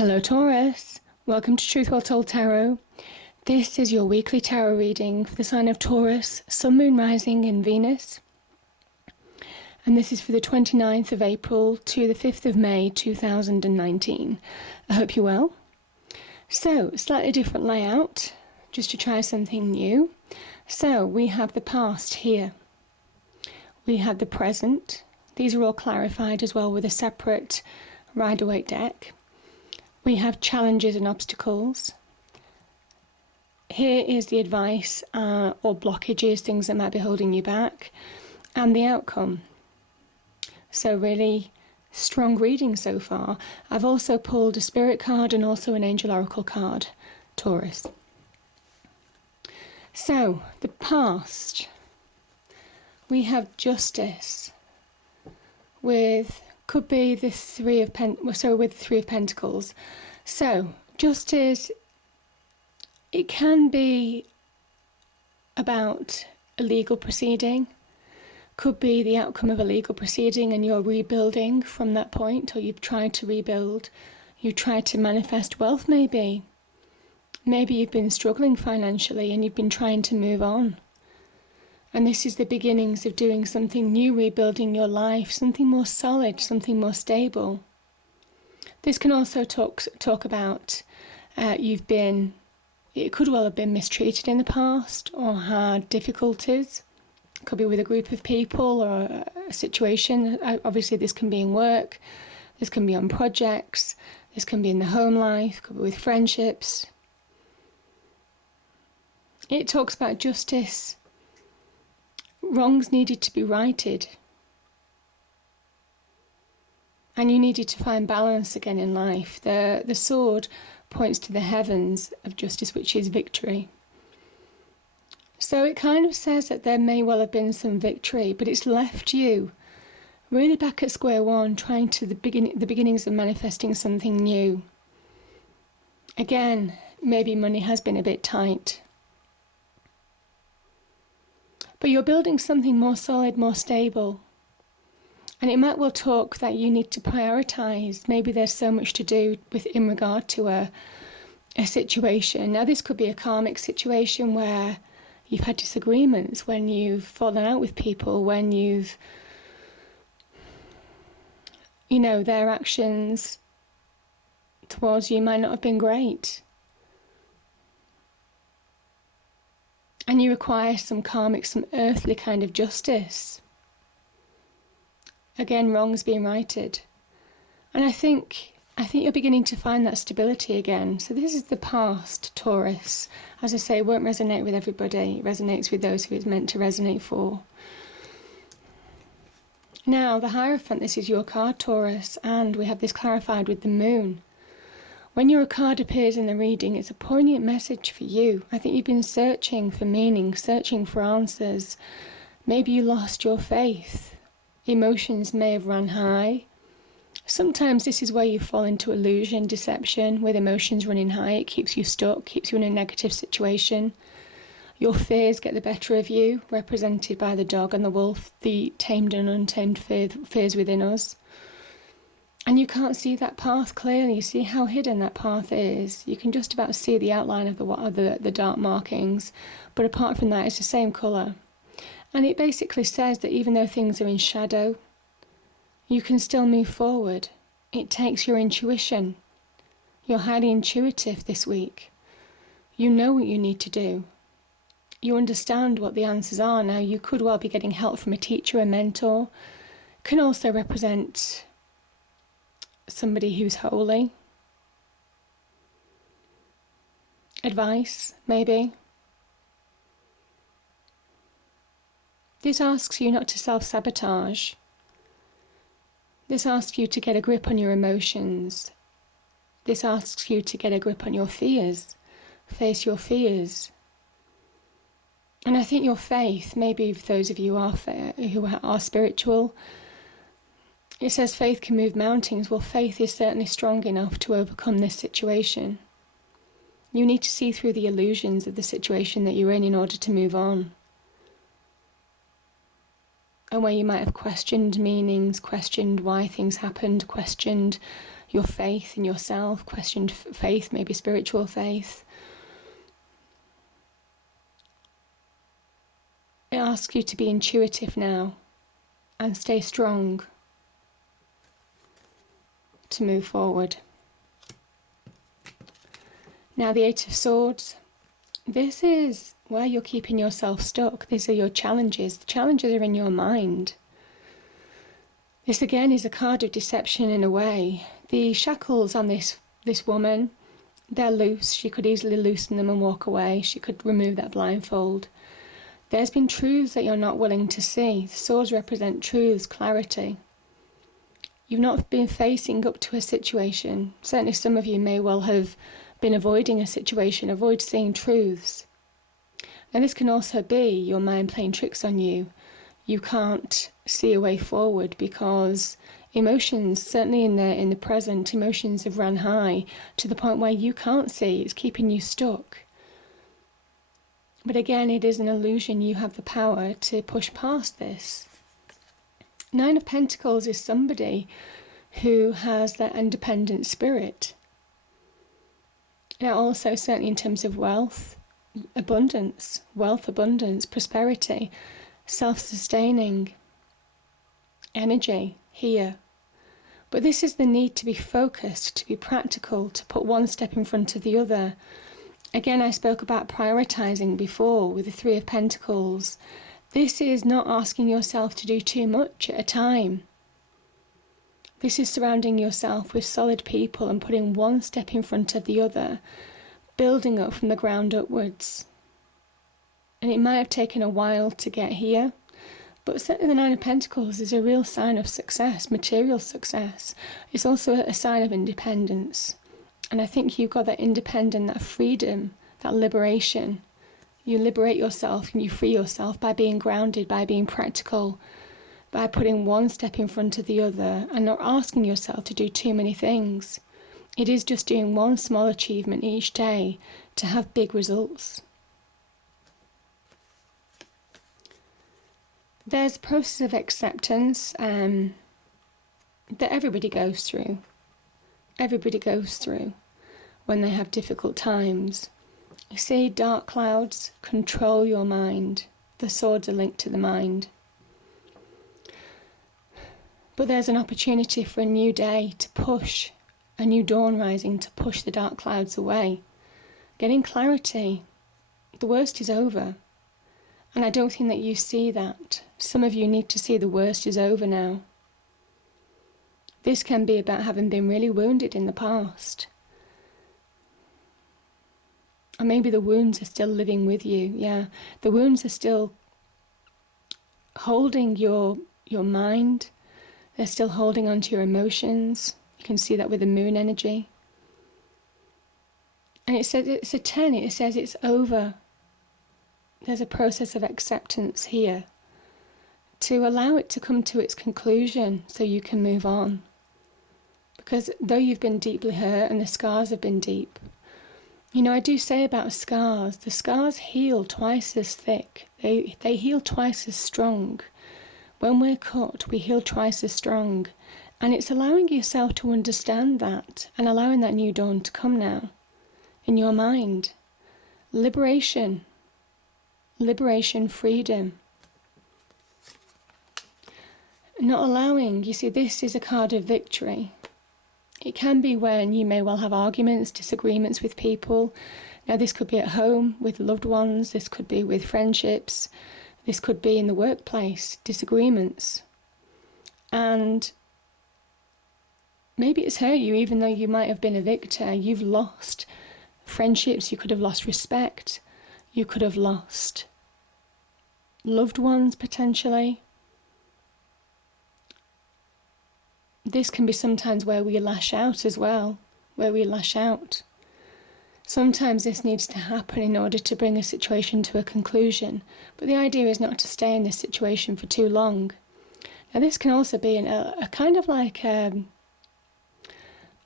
Hello Taurus, welcome to Truth Well Told Tarot. This is your weekly tarot reading for the sign of Taurus, Sun, Moon, Rising in Venus. And this is for the 29th of April to the 5th of May 2019. I hope you're well. So, slightly different layout, just to try something new. So, we have the past here. We have the present. These are all clarified as well with a separate Rider-Waite deck. We have challenges and obstacles. Here is the advice or blockages, things that might be holding you back, and the outcome. So really strong reading so far. I've also pulled a spirit card and also an angel oracle card, Taurus. So, the past. We have justice with... could be the Three of Pentacles. So, justice, it can be about a legal proceeding, could be the outcome of a legal proceeding and you're rebuilding from that point, or you've tried to rebuild, you tried to manifest wealth maybe. Maybe you've been struggling financially and you've been trying to move on. And this is the beginnings of doing something new, rebuilding your life, something more solid, something more stable. This can also talk about it could well have been mistreated in the past or had difficulties. It could be with a group of people or a situation. Obviously this can be in work, this can be on projects, this can be in the home life, could be with friendships. It talks about justice. Wrongs needed to be righted. And you needed to find balance again in life. The sword points to the heavens of justice, which is victory. So it kind of says that there may well have been some victory, but it's left you really back at square one, trying to the beginnings of manifesting something new. Again, maybe money has been a bit tight. But you're building something more solid, more stable. And it might well talk that you need to prioritise. Maybe there's so much to do in regard to a situation. Now this could be a karmic situation where you've had disagreements, when you've fallen out with people, when you've, their actions towards you might not have been great. And you require some karmic, some earthly kind of justice. Again, wrongs being righted. And I think you're beginning to find that stability again. So this is the past, Taurus. As I say, it won't resonate with everybody. It resonates with those who it's meant to resonate for. Now, the Hierophant, this is your card, Taurus, and we have this clarified with the moon. When your card appears in the reading, it's a poignant message for you. I think you've been searching for meaning, searching for answers. Maybe you lost your faith. Emotions may have run high. Sometimes this is where you fall into illusion, deception, with emotions running high. It keeps you stuck, keeps you in a negative situation. Your fears get the better of you, represented by the dog and the wolf, the tamed and untamed fears within us. And you can't see that path clearly. You see how hidden that path is. You can just about see the outline of the dark markings. But apart from that, it's the same colour. And it basically says that even though things are in shadow, you can still move forward. It takes your intuition. You're highly intuitive this week. You know what you need to do. You understand what the answers are. Now, you could well be getting help from a teacher, a mentor. It can also represent somebody who's holy. Advice, maybe. This asks you not to self-sabotage. This asks you to get a grip on your emotions. This asks you to get a grip on your fears. Face your fears. And I think your faith, maybe for those of you who are spiritual, it says faith can move mountains. Well, faith is certainly strong enough to overcome this situation. You need to see through the illusions of the situation that you're in order to move on. And where you might have questioned meanings, questioned why things happened, questioned your faith in yourself, questioned faith, maybe spiritual faith. It asks you to be intuitive now and stay strong to move forward. Now the Eight of Swords. This is where you're keeping yourself stuck. These are your challenges. The challenges are in your mind. This again is a card of deception in a way. The shackles on this woman, they're loose. She could easily loosen them and walk away. She could remove that blindfold. There's been truths that you're not willing to see. The swords represent truths, clarity. You've not been facing up to a situation. Certainly some of you may well have been avoiding a situation, avoid seeing truths. And this can also be your mind playing tricks on you. You can't see a way forward because emotions, certainly in the present, emotions have run high to the point where you can't see. It's keeping you stuck. But again, it is an illusion. You have the power to push past this. Nine of Pentacles is somebody who has that independent spirit. Now also, certainly in terms of wealth, abundance, prosperity, self-sustaining energy here. But this is the need to be focused, to be practical, to put one step in front of the other. Again, I spoke about prioritizing before with the Three of Pentacles. This is not asking yourself to do too much at a time. This is surrounding yourself with solid people and putting one step in front of the other, building up from the ground upwards. And it might have taken a while to get here, but certainly the Nine of Pentacles is a real sign of success, material success. It's also a sign of independence. And I think you've got that independence, that freedom, that liberation. You liberate yourself and you free yourself by being grounded, by being practical, by putting one step in front of the other and not asking yourself to do too many things. It is just doing one small achievement each day to have big results. There's a process of acceptance that everybody goes through. Everybody goes through when they have difficult times. You see, dark clouds control your mind. The swords are linked to the mind. But there's an opportunity for a new day to push, a new dawn rising to push the dark clouds away. Getting clarity. The worst is over. And I don't think that you see that. Some of you need to see the worst is over now. This can be about having been really wounded in the past. Or maybe the wounds are still living with you. Yeah, the wounds are still holding your mind. They're still holding on to your emotions. You can see that with the moon energy. And it says it's a 10. It says it's over. There's a process of acceptance here to allow it to come to its conclusion so you can move on. Because though you've been deeply hurt and the scars have been deep, you know, I do say about scars, the scars heal twice as thick. They heal twice as strong. When we're cut, we heal twice as strong. And it's allowing yourself to understand that and allowing that new dawn to come now in your mind. Liberation, freedom. Not allowing, you see, this is a card of victory. It can be when you may well have arguments, disagreements with people. Now this could be at home with loved ones, this could be with friendships, this could be in the workplace, disagreements. And maybe it's hurt you even though you might have been a victor. You've lost friendships, you could have lost respect, you could have lost loved ones potentially. This can be sometimes where we lash out as well, Sometimes this needs to happen in order to bring a situation to a conclusion, but the idea is not to stay in this situation for too long. Now this can also be a kind of like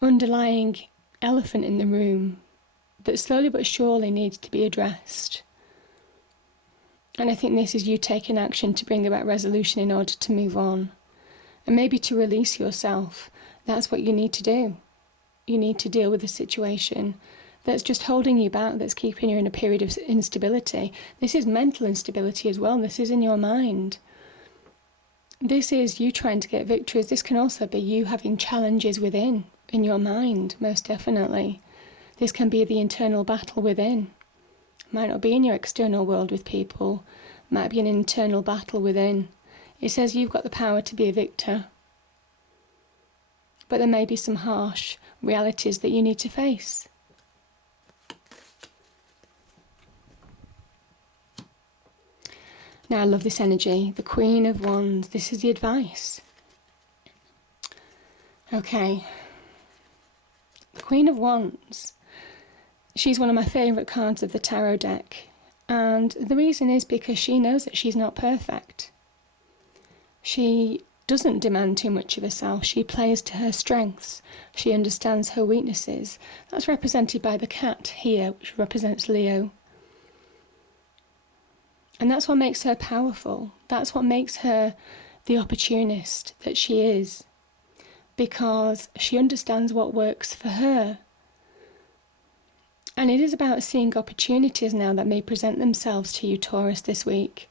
underlying elephant in the room that slowly but surely needs to be addressed. And I think this is you taking action to bring about resolution in order to move on. And maybe to release yourself. That's what you need to do. you need to deal with a situation that's just holding you back, that's keeping you in a period of instability. This is mental instability as well. This is in your mind. This is you trying to get victories. This can also be you having challenges within, in your mind, most definitely. This can be the internal battle within. Might not be in your external world with people. Might be an internal battle within. It says you've got the power to be a victor. But there may be some harsh realities that you need to face. Now I love this energy. The Queen of Wands. This is the advice. Okay. The Queen of Wands. She's one of my favourite cards of the tarot deck. And the reason is because she knows that she's not perfect. She doesn't demand too much of herself. She plays to her strengths. She understands her weaknesses. That's represented by the cat here, which represents Leo. And that's what makes her powerful. That's what makes her the opportunist that she is. Because she understands what works for her. And it is about seeing opportunities now that may present themselves to you, Taurus, this week,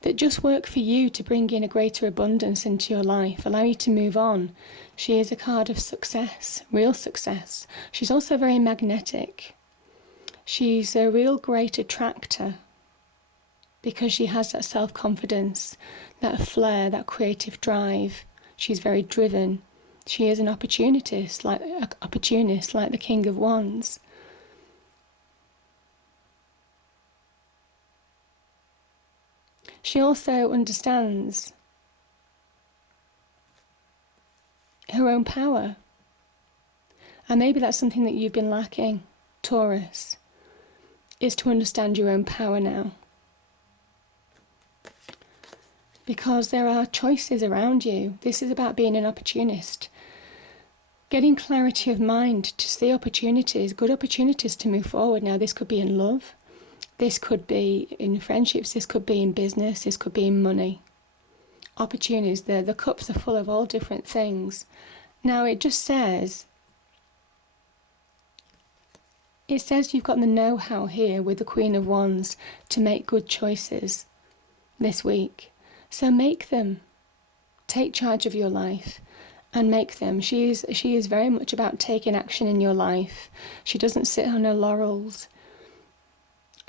that just work for you to bring in a greater abundance into your life, allow you to move on. She is a card of success, real success. She's also very magnetic. She's a real great attractor because she has that self-confidence, that flair, that creative drive. She's very driven. She is an opportunist, like the King of Wands. She also understands her own power. And maybe that's something that you've been lacking, Taurus, is to understand your own power now. Because there are choices around you. This is about being an opportunist. Getting clarity of mind to see opportunities, good opportunities to move forward. Now, this could be in love. This could be in friendships, this could be in business, this could be in money. Opportunities, the cups are full of all different things. Now it just says, you've got the know-how here with the Queen of Wands to make good choices this week. So make them. Take charge of your life and make them. She is very much about taking action in your life. She doesn't sit on her laurels.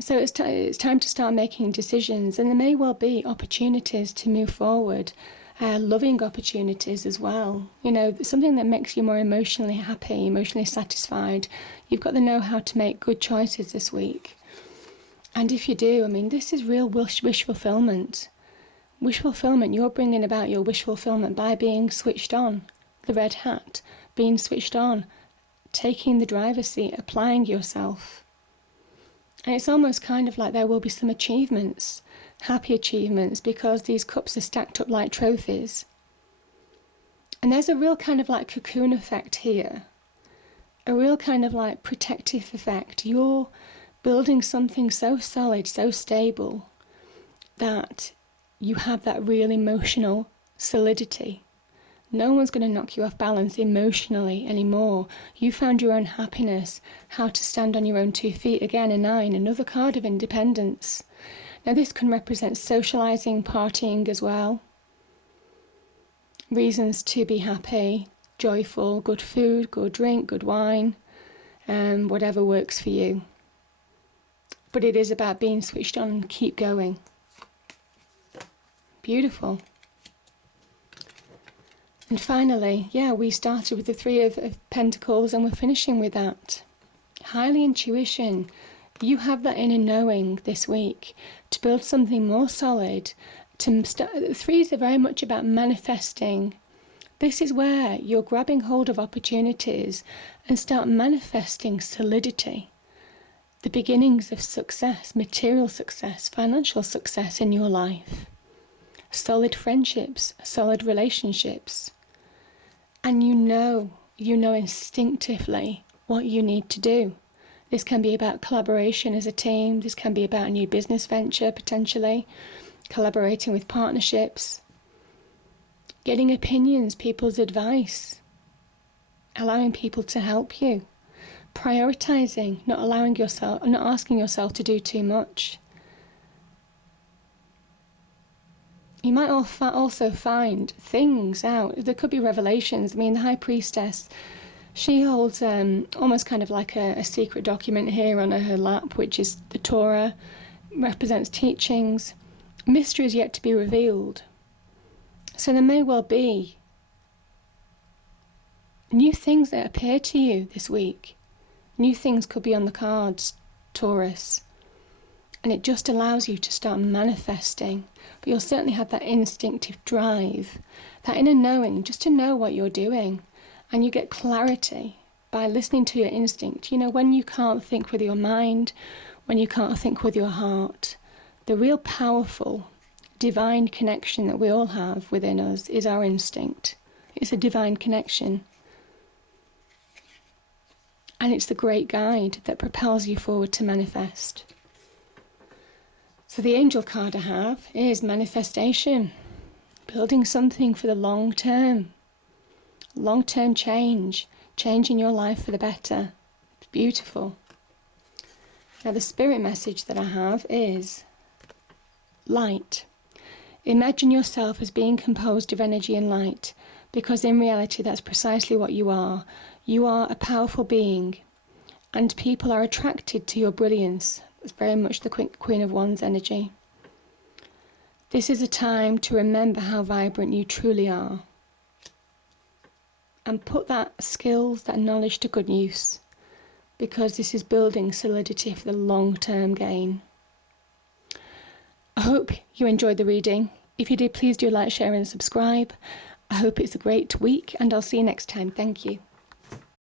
So it's time to start making decisions, and there may well be opportunities to move forward, loving opportunities as well. You know, something that makes you more emotionally happy, emotionally satisfied. You've got to know how to make good choices this week. And if you do, I mean, this is real wish fulfillment. Wish fulfillment, you're bringing about your wish fulfillment by being switched on. The red hat, being switched on, taking the driver's seat, applying yourself. And it's almost kind of like there will be some achievements, happy achievements, because these cups are stacked up like trophies. And there's a real kind of like cocoon effect here, a real kind of like protective effect. You're building something so solid, so stable, that you have that real emotional solidity. No one's going to knock you off balance emotionally anymore. You found your own happiness, how to stand on your own 2 feet. Again, a 9, another card of independence. Now this can represent socialising, partying as well. Reasons to be happy, joyful, good food, good drink, good wine, whatever works for you. But it is about being switched on and keep going. Beautiful. And finally, we started with the 3 of Pentacles and we're finishing with that. Highly intuition. You have that inner knowing this week to build something more solid. The 3s are very much about manifesting. This is where you're grabbing hold of opportunities and start manifesting solidity. The beginnings of success, material success, financial success in your life. Solid friendships, solid relationships. And you know instinctively what you need to do. This can be about collaboration as a team. This can be about a new business venture, potentially. Collaborating with partnerships. Getting opinions, people's advice. allowing people to help you, prioritizing, not asking yourself to do too much. You might also find things out. There could be revelations. I mean, the High Priestess, she holds almost kind of like a secret document here on her lap, which is the Torah, represents teachings. Mystery is yet to be revealed. So there may well be new things that appear to you this week. New things could be on the cards, Taurus. And it just allows you to start manifesting. But you'll certainly have that instinctive drive, that inner knowing, just to know what you're doing. And you get clarity by listening to your instinct. You know, when you can't think with your mind, when you can't think with your heart, the real powerful divine connection that we all have within us is our instinct. It's a divine connection. And it's the great guide that propels you forward to manifest. So the angel card I have is manifestation, building something for the long term change, changing your life for the better. It's beautiful. Now the spirit message that I have is light. Imagine yourself as being composed of energy and light, because in reality that's precisely what you are. You are a powerful being, and people are attracted to your brilliance. It's very much the Queen of Wands energy. This is a time to remember how vibrant you truly are, and put that skills, that knowledge to good use, because this is building solidity for the long-term gain. I hope you enjoyed the reading. If you did, please do like, share and subscribe. I hope it's a great week, and I'll see you next time. Thank you.